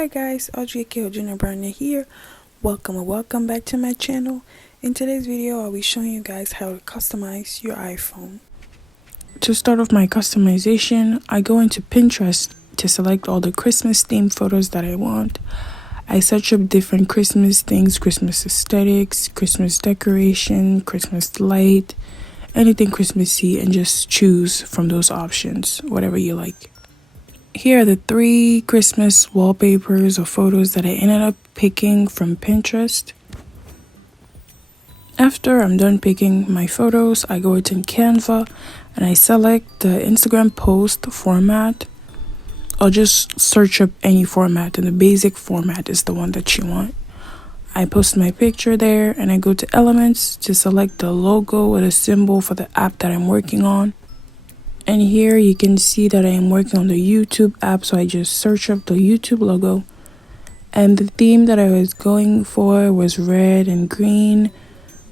Hi guys, Audrey Audrina Brownia here. Welcome back to my channel. In today's video, I'll be showing you guys how to customize your iPhone. To start off my customization, I go into Pinterest to select all the Christmas themed photos that I want. I search up different Christmas things, Christmas aesthetics, Christmas decoration, Christmas light, anything Christmassy, and just choose from those options, whatever you like. Here are the 3 Christmas wallpapers or photos that I ended up picking from Pinterest. After I'm done picking my photos, I go into Canva and I select the Instagram post format. I'll just search up any format, and the basic format is the one that you want. I post my picture there and I go to elements to select the logo or the symbol for the app that I'm working on. And here you can see that I am working on the YouTube app, so I just search up the YouTube logo. And the theme that I was going for was red and green,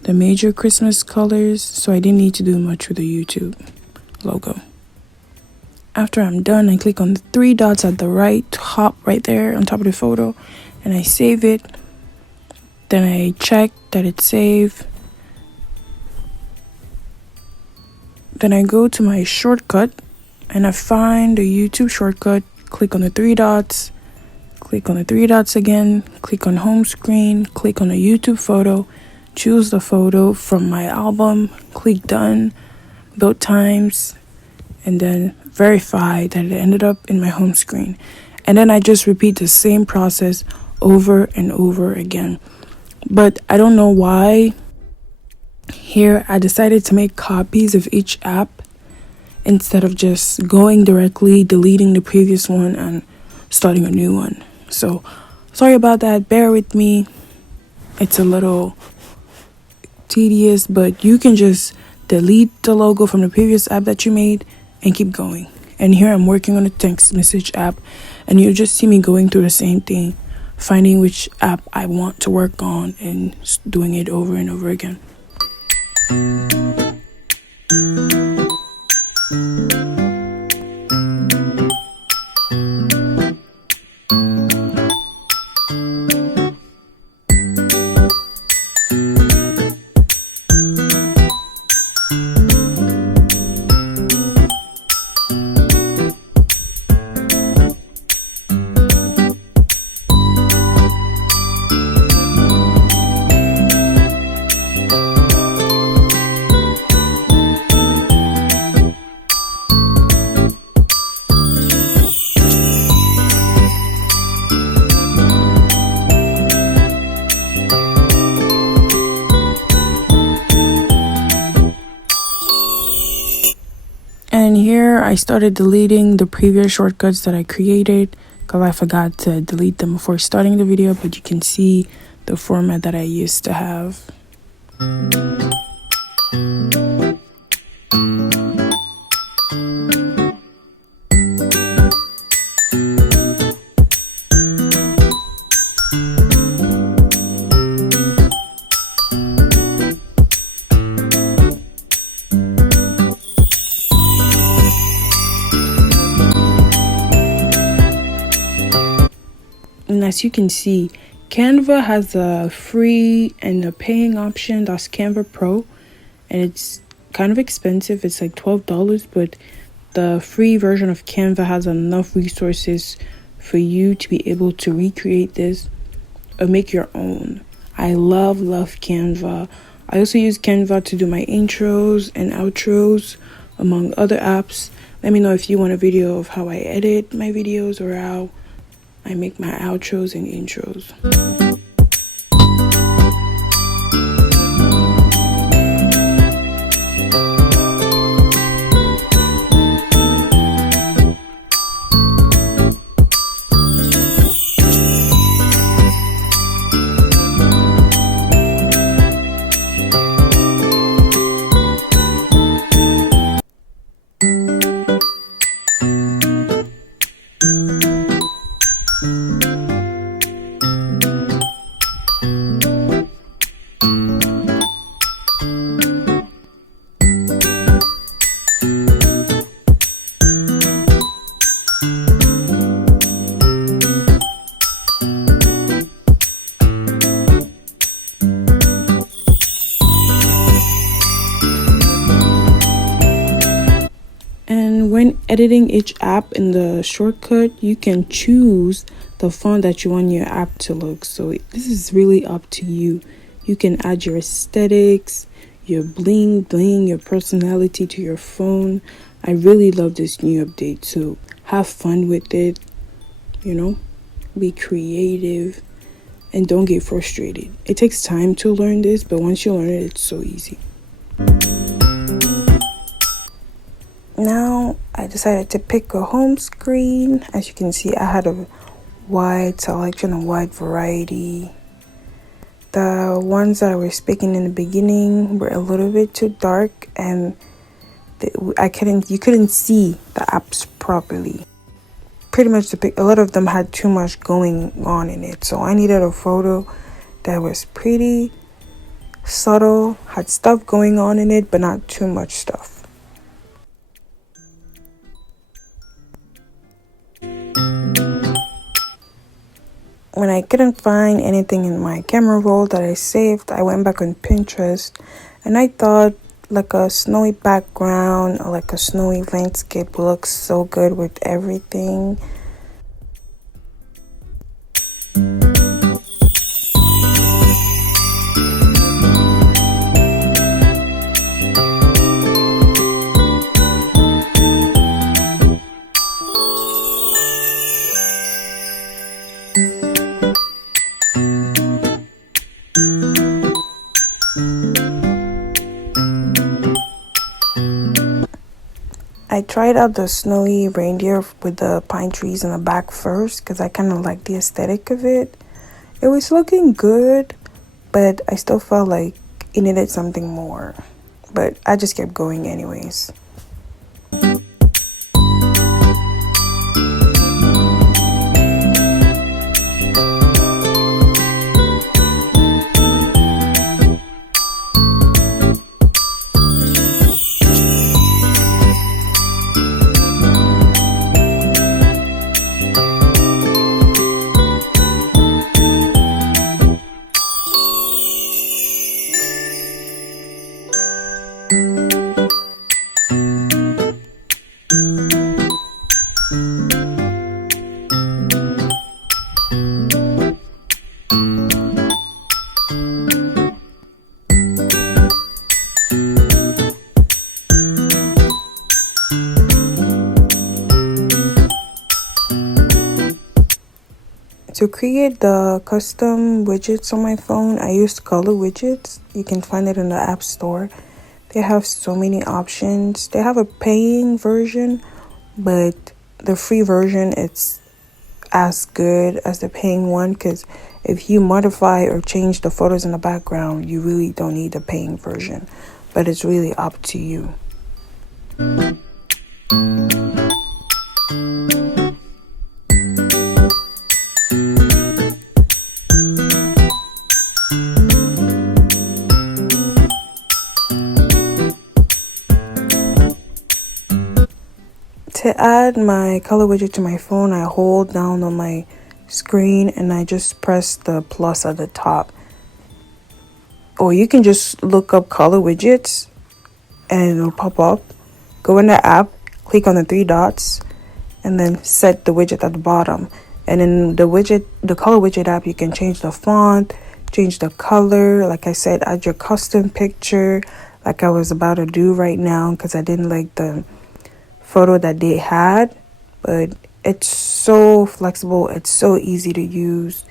the major Christmas colors, so I didn't need to do much with the YouTube logo. After I'm done, I click on the 3 dots at the right top right there on top of the photo and I save it. Then I check that it's saved. Then I go to my shortcut and I find the YouTube shortcut, click on the 3 dots, click on the 3 dots again, click on home screen, click on the YouTube photo, choose the photo from my album, click done both times, and then verify that it ended up in my home screen. And then I just repeat the same process over and over again. But I don't know why. Here, I decided to make copies of each app instead of just going directly, deleting the previous one, and starting a new one. So, sorry about that. Bear with me. It's a little tedious, but you can just delete the logo from the previous app that you made and keep going. And here I'm working on a text message app, and you'll just see me going through the same thing, finding which app I want to work on and doing it over and over again. And here I started deleting the previous shortcuts that I created because I forgot to delete them before starting the video, but you can see the format that I used to have. And as you can see, Canva has a free and a paying option. That's Canva Pro, and it's kind of expensive. It's like $12, but the free version of Canva has enough resources for you to be able to recreate this or make your own. I love Canva. I also use Canva to do my intros and outros, among other apps. Let me know if you want a video of how I edit my videos or how I make my outros and intros. editing each app in the shortcut, you can choose the font that you want your app to look. So this is really up to you. You can add your aesthetics, your bling bling, your personality to your phone. I really love this new update, so have fun with it, be creative and don't get frustrated. It takes time to learn this, but once you learn it, it's so easy. Now I decided to pick a home screen. As you can see, I had a wide selection, a wide variety. The ones that I was picking in the beginning were a little bit too dark, and you couldn't see the apps properly. Pretty much a lot of them had too much going on in it, so I needed a photo that was pretty subtle, had stuff going on in it, but not too much stuff. When I couldn't find anything in my camera roll that I saved, I went back on Pinterest, and I thought like a snowy background or like a snowy landscape looks so good with everything. I tried out the snowy reindeer with the pine trees in the back first because I kind of like the aesthetic of it. It was looking good, but I still felt like it needed something more. But I just kept going anyways. To create the custom widgets on my phone, I used Color Widgets. You can find it in the App Store. They have so many options. They have a paying version, but the free version, it's as good as the paying one, because if you modify or change the photos in the background, you really don't need the paying version, but it's really up to you. To add my color widget to my phone, I hold down on my screen and I just press the plus at the top. Or you can just look up color widgets and it'll pop up. Go in the app, click on the three dots, and then set the widget at the bottom. And in the color widget app, you can change the font, change the color. Like I said, add your custom picture, like I was about to do right now, because I didn't like the photo that they had. But it's so flexible, it's so easy to use.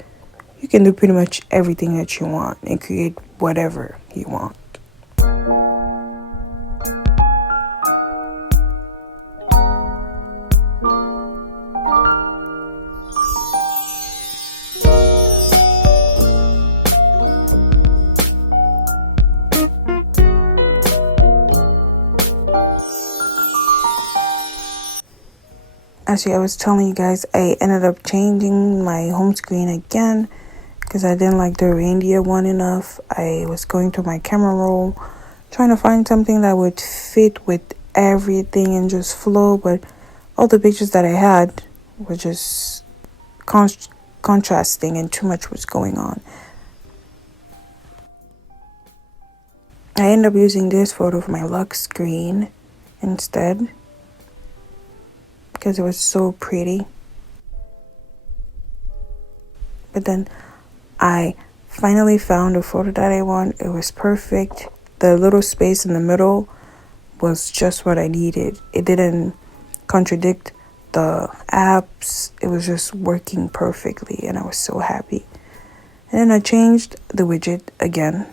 You can do pretty much everything that you want and create whatever you want. Actually, I was telling you guys, I ended up changing my home screen again because I didn't like the reindeer one enough. I was going through my camera roll, trying to find something that would fit with everything and just flow, but all the pictures that I had were just contrasting and too much was going on. I ended up using this photo for my lock screen instead. because it was so pretty. But then I finally found a photo that I want. It was perfect. The little space in the middle was just what I needed. It didn't contradict the apps. It was just working perfectly, and I was so happy. And then I changed the widget again.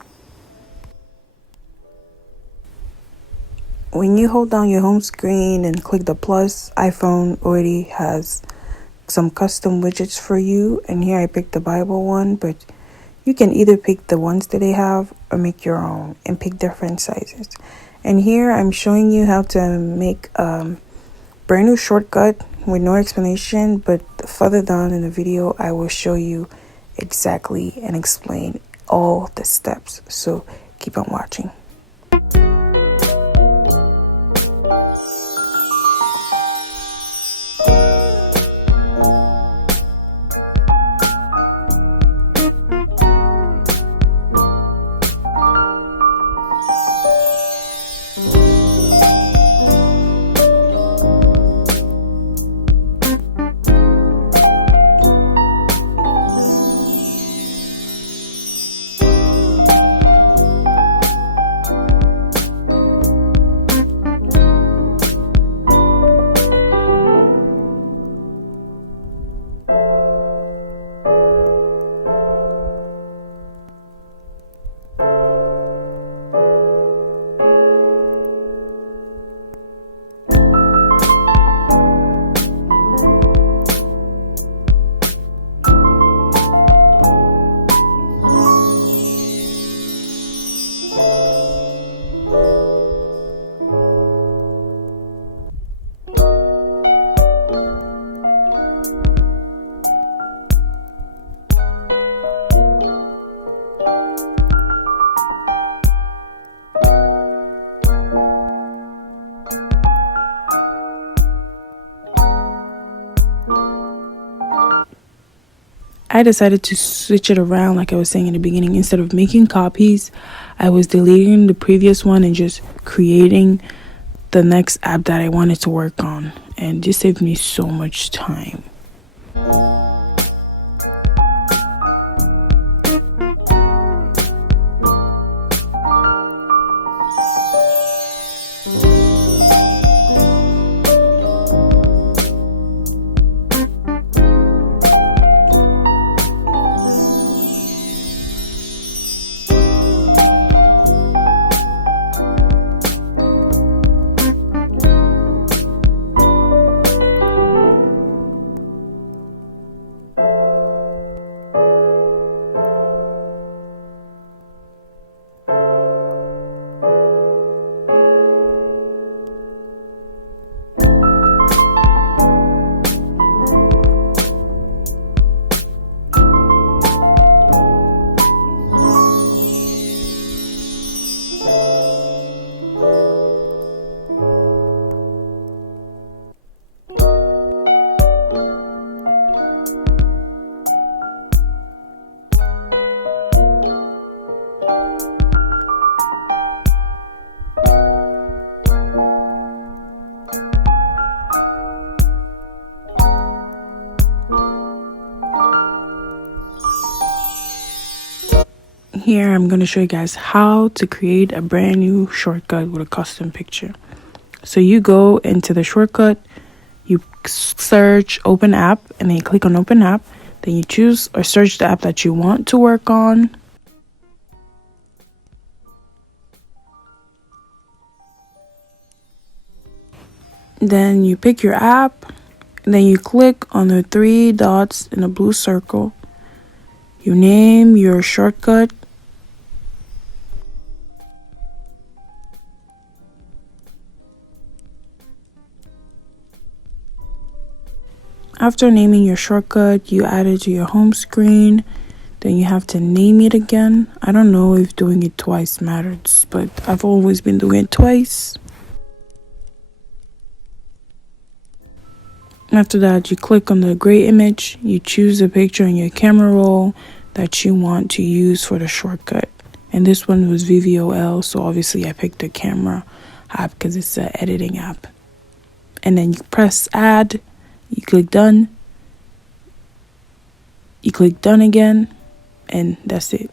When you hold down your home screen and click the plus, iPhone already has some custom widgets for you. And here I picked the Bible one, but you can either pick the ones that they have or make your own and pick different sizes. And here I'm showing you how to make a brand new shortcut with no explanation, but further down in the video I will show you exactly and explain all the steps. So keep on watching. I decided to switch it around like I was saying in the beginning. Instead of making copies, I was deleting the previous one and just creating the next app that I wanted to work on. And this saved me so much time. Here I'm going to show you guys how to create a brand new shortcut with a custom picture. So you go into the shortcut, you search open app, and then you click on open app. Then you choose or search the app that you want to work on. Then you pick your app, and then you click on the 3 dots in a blue circle. You name your shortcut. After naming your shortcut, you add it to your home screen. Then you have to name it again. I don't know if doing it twice matters, but I've always been doing it twice. After that, you click on the gray image. You choose the picture in your camera roll that you want to use for the shortcut. And this one was VVOL, so obviously I picked the camera app because it's an editing app. and then you press add, you click done, you click done again, and that's it.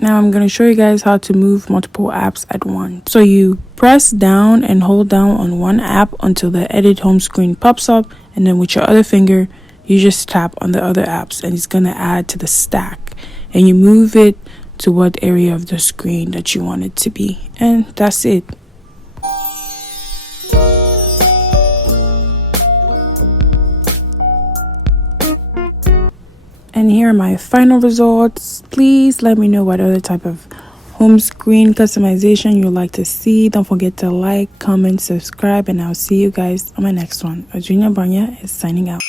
Now I'm going to show you guys how to move multiple apps at once. So you press down and hold down on one app until the edit home screen pops up, and then with your other finger you just tap on the other apps and it's going to add to the stack, and you move it to what area of the screen that you want it to be, and that's it. And here are my final results. Please let me know what other type of home screen customization you'd like to see. Don't forget to like, comment, subscribe, and I'll see you guys on my next one. Audrina Brownia is signing out.